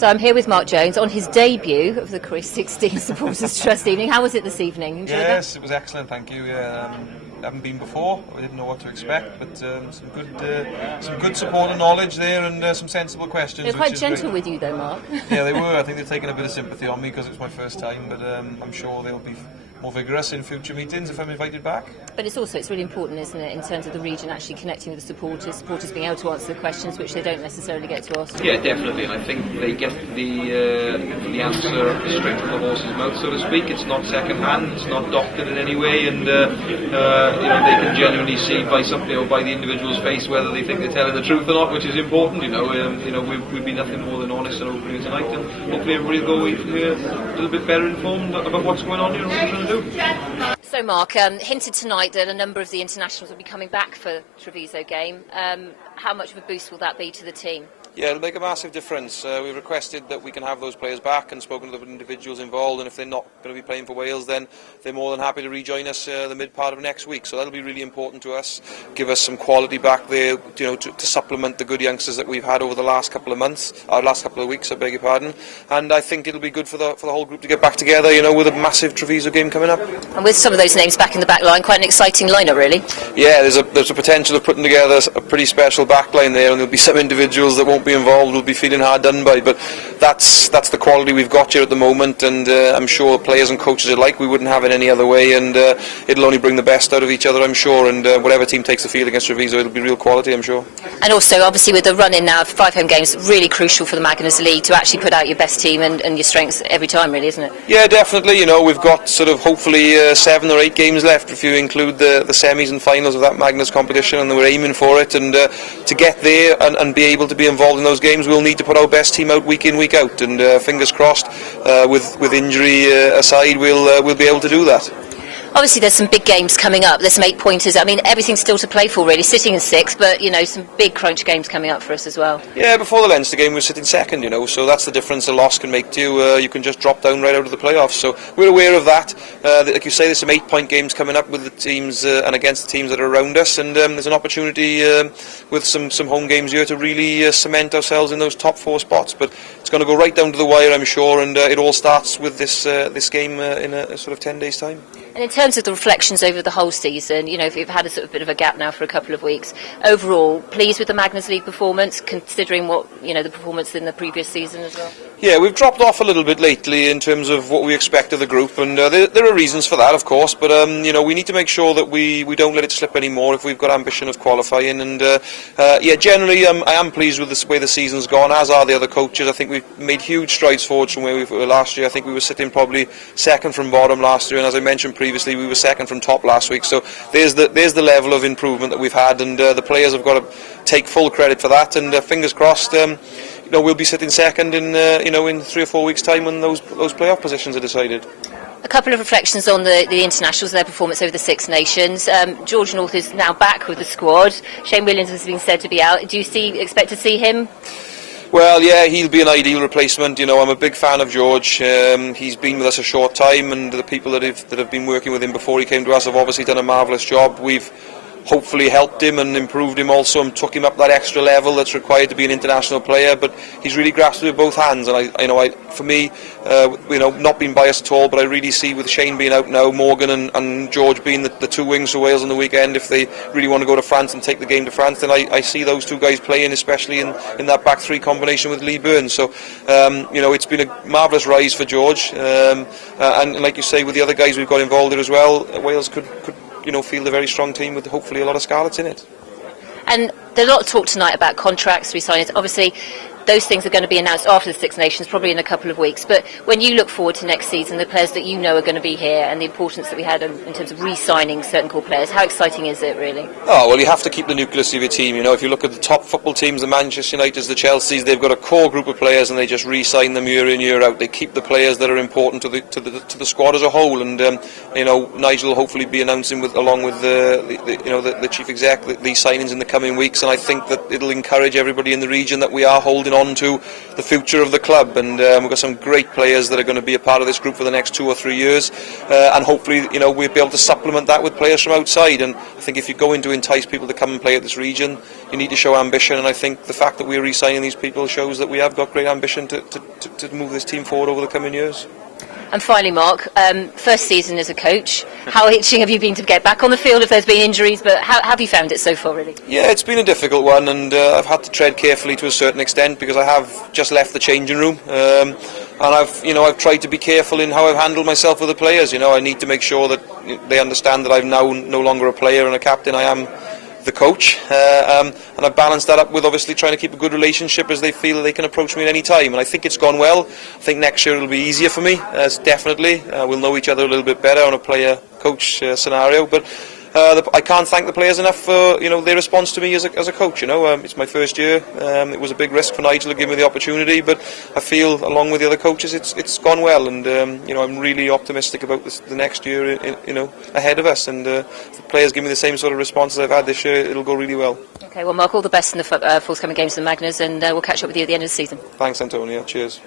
So I'm here with Mark Jones on his debut of the Chris 16 Supporters Trust evening. How was it this evening? Yes, it was excellent, thank you. I haven't been before, I didn't know what to expect, but some good support and knowledge there, and some sensible questions. They're quite gentle with you though, Mark. Yeah, they were. I think they're taking a bit of sympathy on me because it was my first time, but I'm sure they'll be more vigorous in future meetings if I'm invited back. But it's really important, isn't it, in terms of the region actually connecting with the supporters being able to answer the questions which they don't necessarily get to ask. Yeah, definitely, and I think they get the answer straight from the horse's mouth, so to speak. It's not second-hand, it's not doctored in any way, and they can genuinely see by something or by the individual's face whether they think they're telling the truth or not, which is important. We've been nothing more than honest and open here tonight, and hopefully everybody will go away from here a little bit better informed about what's going on here and what we're trying to do. So Mark, hinted tonight that a number of the internationals will be coming back for Treviso game. How much of a boost will that be to the team? Yeah, it'll make a massive difference. We've requested that we can have those players back and spoken to the individuals involved, and if they're not going to be playing for Wales, then they're more than happy to rejoin us the mid part of next week. So that'll be really important to us, give us some quality back there, to supplement the good youngsters that we've had over the last couple of weeks, I beg your pardon. And I think it'll be good for the whole group to get back together, with a massive Treviso game coming up. And with some of those names back in the back line, quite an exciting lineup, really. Yeah, there's a potential of putting together a pretty special back line there, and there'll be some individuals that won't be involved, will be feeling hard done by, but that's the quality we've got here at the moment, and I'm sure players and coaches alike, we wouldn't have it any other way, and it'll only bring the best out of each other, I'm sure, and whatever team takes the field against Treviso, it'll be real quality, I'm sure. And also, obviously, with the run-in now of 5 home games, really crucial for the Magners League to actually put out your best team and your strengths every time, really, isn't it? Yeah, definitely. We've got sort of hopefully 7 or 8 games left if you include the semis and finals of that Magners competition, and we're aiming for it, and to get there and be able to be involved in those games, we'll need to put our best team out week in, week out, and fingers crossed, with injury aside, we'll be able to do that. Obviously there's some big games coming up, there's some 8-pointers, I mean everything's still to play for really, sitting in 6th, but some big crunch games coming up for us as well. Yeah, before the Leinster game we were sitting 2nd, so that's the difference a loss can make to you. You can just drop down right out of the playoffs, so we're aware of that. Like you say, there's some 8-point games coming up with the teams and against the teams that are around us, and there's an opportunity with some home games here to really cement ourselves in those top 4 spots, but it's going to go right down to the wire, I'm sure, and it all starts with this game in a sort of 10 days time. And in terms of the reflections over the whole season, if you've had a sort of bit of a gap now for a couple of weeks, overall, pleased with the Magners League performance, considering what, the performance in the previous season as well? Yeah, we've dropped off a little bit lately in terms of what we expect of the group, and there are reasons for that, of course, but we need to make sure that we don't let it slip anymore if we've got ambition of qualifying, and generally I am pleased with the way the season's gone, as are the other coaches. I think we've made huge strides forwards from where we were last year. I think we were sitting probably 2nd from bottom last year, and as I mentioned previously, we were 2nd from top last week, so there's the level of improvement that we've had, and the players have got to take full credit for that, and fingers crossed, we'll be sitting 2nd in 3 or 4 weeks' time when those playoff positions are decided. A couple of reflections on the internationals, their performance over the Six Nations. George North is now back with the squad. Shane Williams has been said to be out. Do you expect to see him? Well, yeah, he'll be an ideal replacement. I'm a big fan of George. He's been with us a short time, and the people that have been working with him before he came to us have obviously done a marvellous job. We've hopefully helped him and improved him also, and took him up that extra level that's required to be an international player, but he's really grasped it with both hands, and for me, not being biased at all, but I really see with Shane being out now, Morgan and George being the 2 wings for Wales on the weekend, if they really want to go to France and take the game to France, then I see those 2 guys playing, especially in that back 3 combination with Lee Burns, so it's been a marvellous rise for George, and like you say, with the other guys we've got involved there as well, Wales could field a very strong team with hopefully a lot of Scarlets in it. And there's a lot of talk tonight about contracts, re-signings. Obviously, those things are going to be announced after the Six Nations, probably in a couple of weeks. But when you look forward to next season, the players that are going to be here, and the importance that we had in terms of re-signing certain core players, how exciting is it, really? Oh, well, you have to keep the nucleus of your team. If you look at the top football teams, the Manchester Uniteds, the Chelseas, they've got a core group of players, and they just re-sign them year in, year out. They keep the players that are important to the squad as a whole. And Nigel will hopefully be announcing along with the chief exec these signings in the coming weeks. And I think that it'll encourage everybody in the region that we are holding on to the future of the club, and we've got some great players that are going to be a part of this group for the next 2 or 3 years, and hopefully, you know, we'll be able to supplement that with players from outside. And I think if you're going to entice people to come and play at this region, you need to show ambition, and I think the fact that we're re-signing these people shows that we have got great ambition to move this team forward over the coming years. And finally, Mark, first season as a coach, how itching have you been to get back on the field if there's been injuries, but how have you found it so far, really? Yeah, it's been a difficult one, and I've had to tread carefully to a certain extent because I have just left the changing room, and I've tried to be careful in how I've handled myself with the players. You know, I need to make sure that they understand that I'm now no longer a player and a captain. I am the coach, and I've balanced that up with obviously trying to keep a good relationship as they feel that they can approach me at any time, and I think it's gone well. I think next year it'll be easier for me, definitely. We'll know each other a little bit better on a player-coach scenario, but I can't thank the players enough for their response to me as a coach. It's my first year. It was a big risk for Nigel to give me the opportunity, but I feel along with the other coaches it's gone well, and I'm really optimistic about the next year ahead of us, and if the players give me the same sort of response as I've had this year, it'll go really well. Okay, well, Mark, all the best in the forthcoming games of the Magners, and we'll catch up with you at the end of the season. Thanks, Antonia. Cheers.